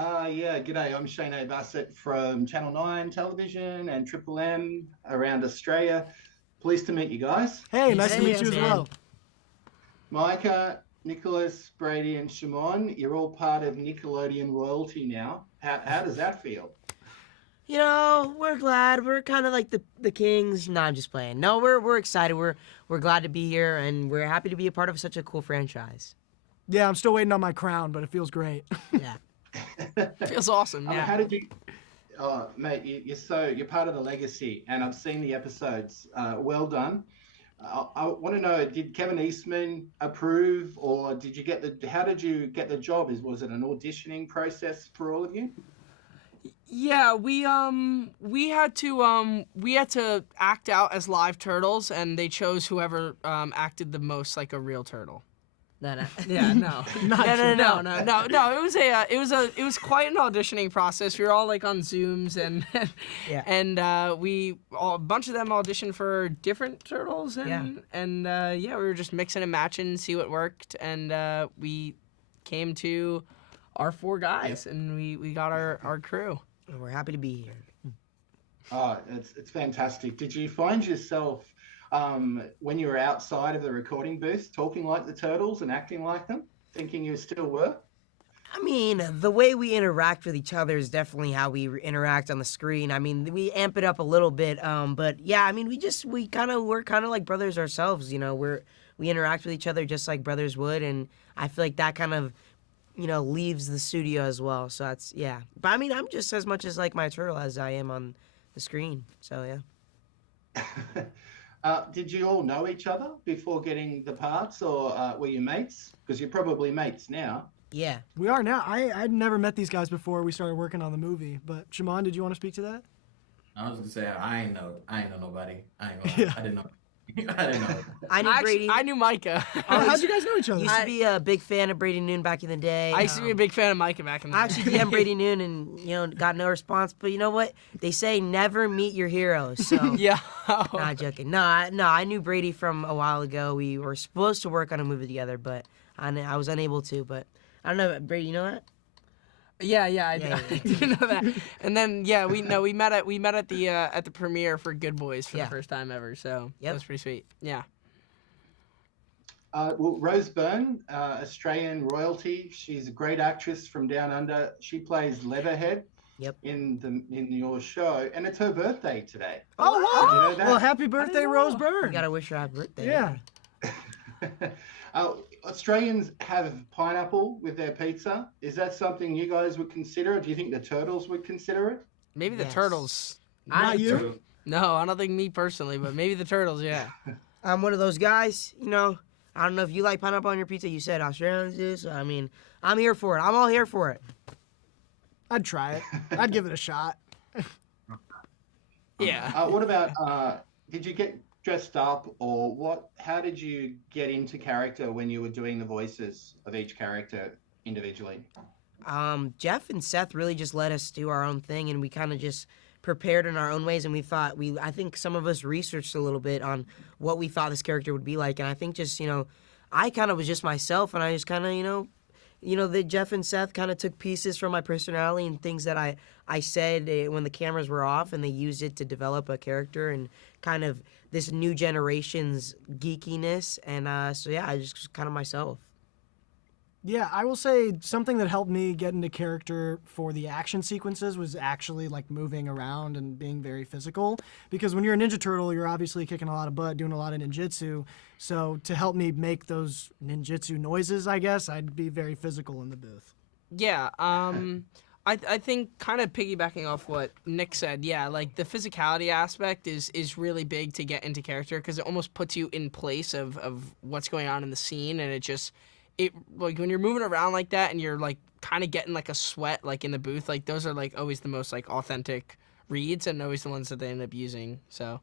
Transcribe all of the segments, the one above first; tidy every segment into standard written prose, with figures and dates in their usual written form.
Yeah, g'day. I'm Shane Bassett from Channel 9 Television and Triple M around Australia. Pleased to meet you guys. Hey, Nice nice to meet you as man. well. Micah, Nicolas, Brady, and Shamon, you're all part of Nickelodeon royalty now. How does that feel? You know, we're glad. We're kind of like the kings. No, I'm just playing. No, we're excited. We're glad to be here, and we're happy to be a part of such a cool franchise. Yeah, I'm still waiting on my crown, but it feels great. Yeah. Feels awesome. Yeah. How did you? Oh, mate, you're part of the legacy, and I've seen the episodes. Well done. I want to know, did Kevin Eastman approve, or did you get the? How did you get the job? Was it an auditioning process for all of you? Yeah, we had to act out as live turtles, and they chose whoever acted the most like a real turtle. No. Yeah, no, no. It was quite an auditioning process. We were all like on Zooms and Yeah. and a bunch of them auditioned for different turtles and we were just mixing and matching, see what worked, and we came to our four guys and we got our crew. We're happy to be here. Oh, it's fantastic. Did you find yourself when you were outside of the recording booth talking like the turtles and acting like them, thinking you still were? I mean, the way we interact with each other is definitely how we interact on the screen. I mean, we amp it up a little bit, but yeah, I mean, we're kind of like brothers ourselves. You know, we interact with each other just like brothers would, and I feel like that kind of, leaves the studio as well. So that's, yeah. But I mean, I'm just as much as like my turtle as I am on the screen. So yeah. Did you all know each other before getting the parts, or were you mates? Because you're probably mates now. Yeah. We are now. I'd never met these guys before we started working on the movie. But Shamon, did you want to speak to that? I was gonna say I ain't know nobody. I ain't gonna. I didn't know. I didn't know. I knew Brady. I knew Micah. Oh, how'd you guys know each other? Used to be a big fan of Brady Noon back in the day. I used to be a big fan of Micah back in the I day. actually DM'd Brady Noon and, got no response. But you know what? They say never meet your heroes. So Yeah. Not joking. No, I knew Brady from a while ago. We were supposed to work on a movie together, but I was unable to. But I don't know, Brady, you know that? Yeah, I do know that. And then we met at the premiere for Good Boys for the first time ever. So that was pretty sweet. Yeah. Well, Rose Byrne, Australian royalty. She's a great actress from Down Under. She plays Leatherhead. Yep. In your show, and it's her birthday today. Oh, wow. Did you know that? Well, happy birthday, Rose Byrne. You gotta wish her happy birthday. Yeah. Australians have pineapple with their pizza. Is that something you guys would consider? Or do you think the turtles would consider it? Maybe the Yes. turtles. Not you. No, I don't think me personally, but maybe the turtles. Yeah. I'm one of those guys, I don't know if you like pineapple on your pizza. You said Australians do, so I mean, I'm here for it. I'm all here for it. I'd try it. I'd give it a shot. Yeah. What about, did you get dressed up, or what? How did you get into character when you were doing the voices of each character individually? Jeff and Seth really just let us do our own thing, and we kind of just prepared in our own ways, and I think some of us researched a little bit on what we thought this character would be like, and I think just, I kind of was just myself, and I just kind of, that Jeff and Seth kind of took pieces from my personality and things that I said when the cameras were off, and they used it to develop a character and kind of this new generation's geekiness, and so yeah, I just kind of myself. Yeah, I will say something that helped me get into character for the action sequences was actually like moving around and being very physical. Because when you're a Ninja Turtle, you're obviously kicking a lot of butt, doing a lot of ninjutsu. So to help me make those ninjutsu noises, I guess, I'd be very physical in the booth. Yeah. I think kind of piggybacking off what Nick said, yeah, like the physicality aspect is really big to get into character because it almost puts you in place of what's going on in the scene, and it like when you're moving around like that and you're like kind of getting like a sweat like in the booth, like those are like always the most like authentic reads and always the ones that they end up using. So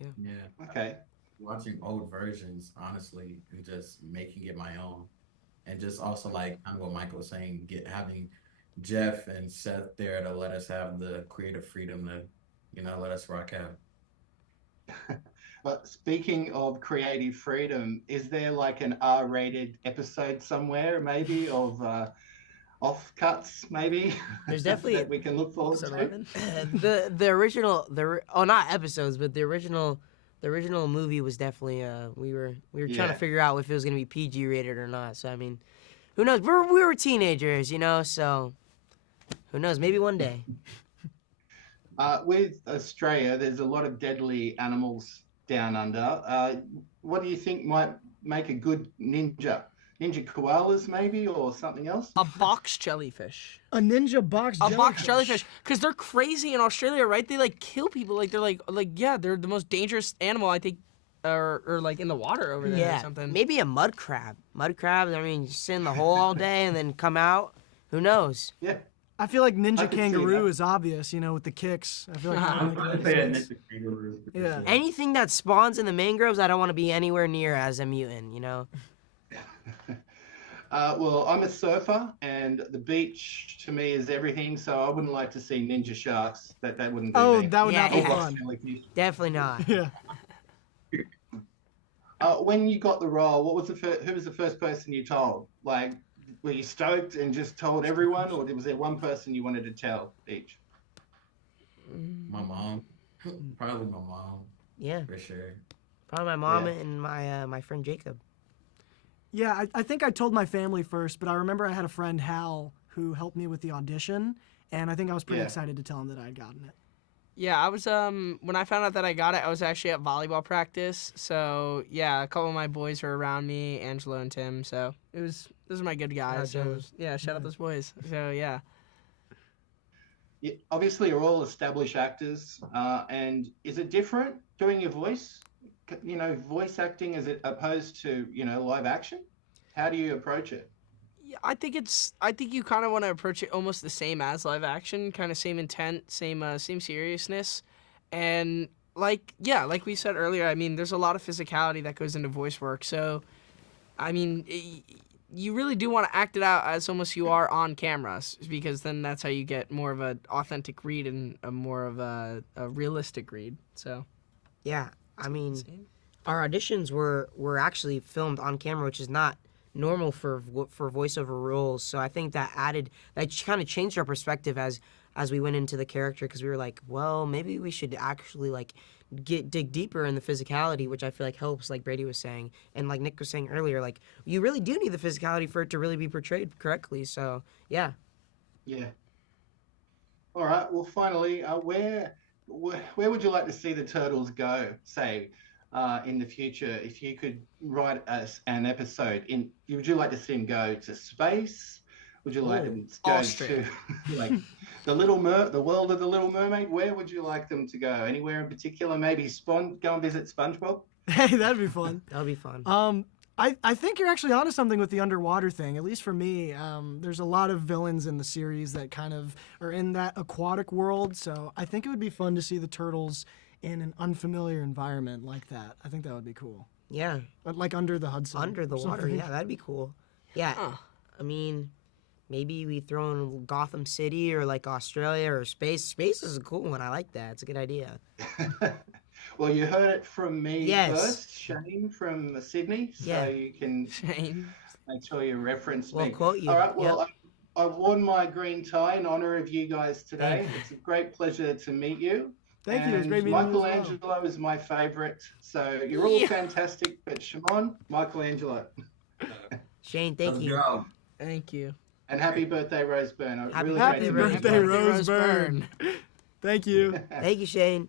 Yeah. Okay. Watching old versions, honestly, and just making it my own, and just also like kind of what Michael was saying, having Jeff and Seth there to let us have the creative freedom to, let us rock out. Speaking of creative freedom, is there like an R-rated episode somewhere, maybe, of offcuts maybe There's definitely that we can look forward Episode to? 11. the original not episodes, but the original movie was definitely we were trying Yeah. to figure out if it was gonna be PG rated or not. So I mean, who knows? We were teenagers, you know, so who knows? Maybe one day. With Australia, there's a lot of deadly animals down under. What do you think might make a good ninja? Ninja koalas, maybe, or something else? A box jellyfish. A ninja box A jellyfish. box jellyfish, because they're crazy in Australia, right? They like kill people. Like they're like yeah, they're the most dangerous animal I think, or like in the water over there or Yeah, something. maybe a mud crab. Mud crabs. I mean, you sit in the hole all day and then come out. Who knows? Yeah. I feel like I ninja could see kangaroo that. is obvious, you know, with the kicks. I feel like that I'm would make a I'd lot of say a sense. ninja kangaroo. for Yeah. sure. Anything that spawns in the mangroves, I don't want to be anywhere near as a mutant. You know. Well, I'm a surfer, and the beach to me is everything. So I wouldn't like to see ninja sharks. That wouldn't be Oh, me. that would not be Yeah. fun. Definitely not. Yeah. When you got the role, what was who was the first person you told? Like, were you stoked and just told everyone, or was there one person you wanted to tell each? My mom. Probably my mom, Yeah, for sure. probably my mom Yeah. and my friend Jacob. Yeah, I think I told my family first, but I remember I had a friend, Hal, who helped me with the audition, and I think I was pretty Yeah. excited to tell him that I had gotten it. Yeah, I was when I found out that I got it, I was actually at volleyball practice. So yeah, a couple of my boys were around me, Angelo and Tim. So those are my good guys. So Shout out it was- yeah, shout out those boys. So yeah. Yeah, obviously, you're all established actors, and is it different doing your voice? You know, voice acting as opposed to live action. How do you approach it? Yeah, I think you kind of want to approach it almost the same as live action, kind of same intent, same seriousness, and like we said earlier, I mean, there's a lot of physicality that goes into voice work. So, I mean, you really do want to act it out as almost you are on camera, because then that's how you get more of an authentic read and more of a realistic read. So, Yeah, I mean, our auditions were actually filmed on camera, which is not normal for voiceover roles. So I think that kind of changed our perspective as we went into the character, because we were like, well, maybe we should actually like dig deeper in the physicality, which I feel like helps, like Brady was saying, and like Nick was saying earlier, like you really do need the physicality for it to really be portrayed correctly. So yeah. Yeah. All right. Well, finally, where would you like to see the turtles go? Say, in the future, if you could write an episode, would you like to see them go to space? Would you like them to go Austria. to like the world of the Little Mermaid? Where would you like them to go? Anywhere in particular? Maybe go and visit SpongeBob. Hey, that'd be fun. That would be fun. I think you're actually onto something with the underwater thing, at least for me. There's a lot of villains in the series that kind of are in that aquatic world, so I think it would be fun to see the turtles in an unfamiliar environment like that. I think that would be cool. Yeah, Like under the Hudson. under the or water. something. Yeah, that'd be cool. Yeah, Huh. I mean, maybe we throw in Gotham City or like Australia or space. Space is a cool one. I like that. It's a good idea. Well, you heard it from me Yes. first, Shane from Sydney. So Yeah. you can Shane. make sure you reference We'll me. quote you. All right. Well, Yep. I've worn my green tie in honor of you guys today. Thank you. It's a great pleasure to meet you. Thank you. It was And great meeting you as well. Michelangelo is my favorite. So you're all fantastic, but Shamon, Michelangelo. Shane, thank Let's you. go. Thank you. And happy birthday, Roseburn. Happy Really Happy great to meet you. birthday, Roseburn. Thank you. Thank you, Shane.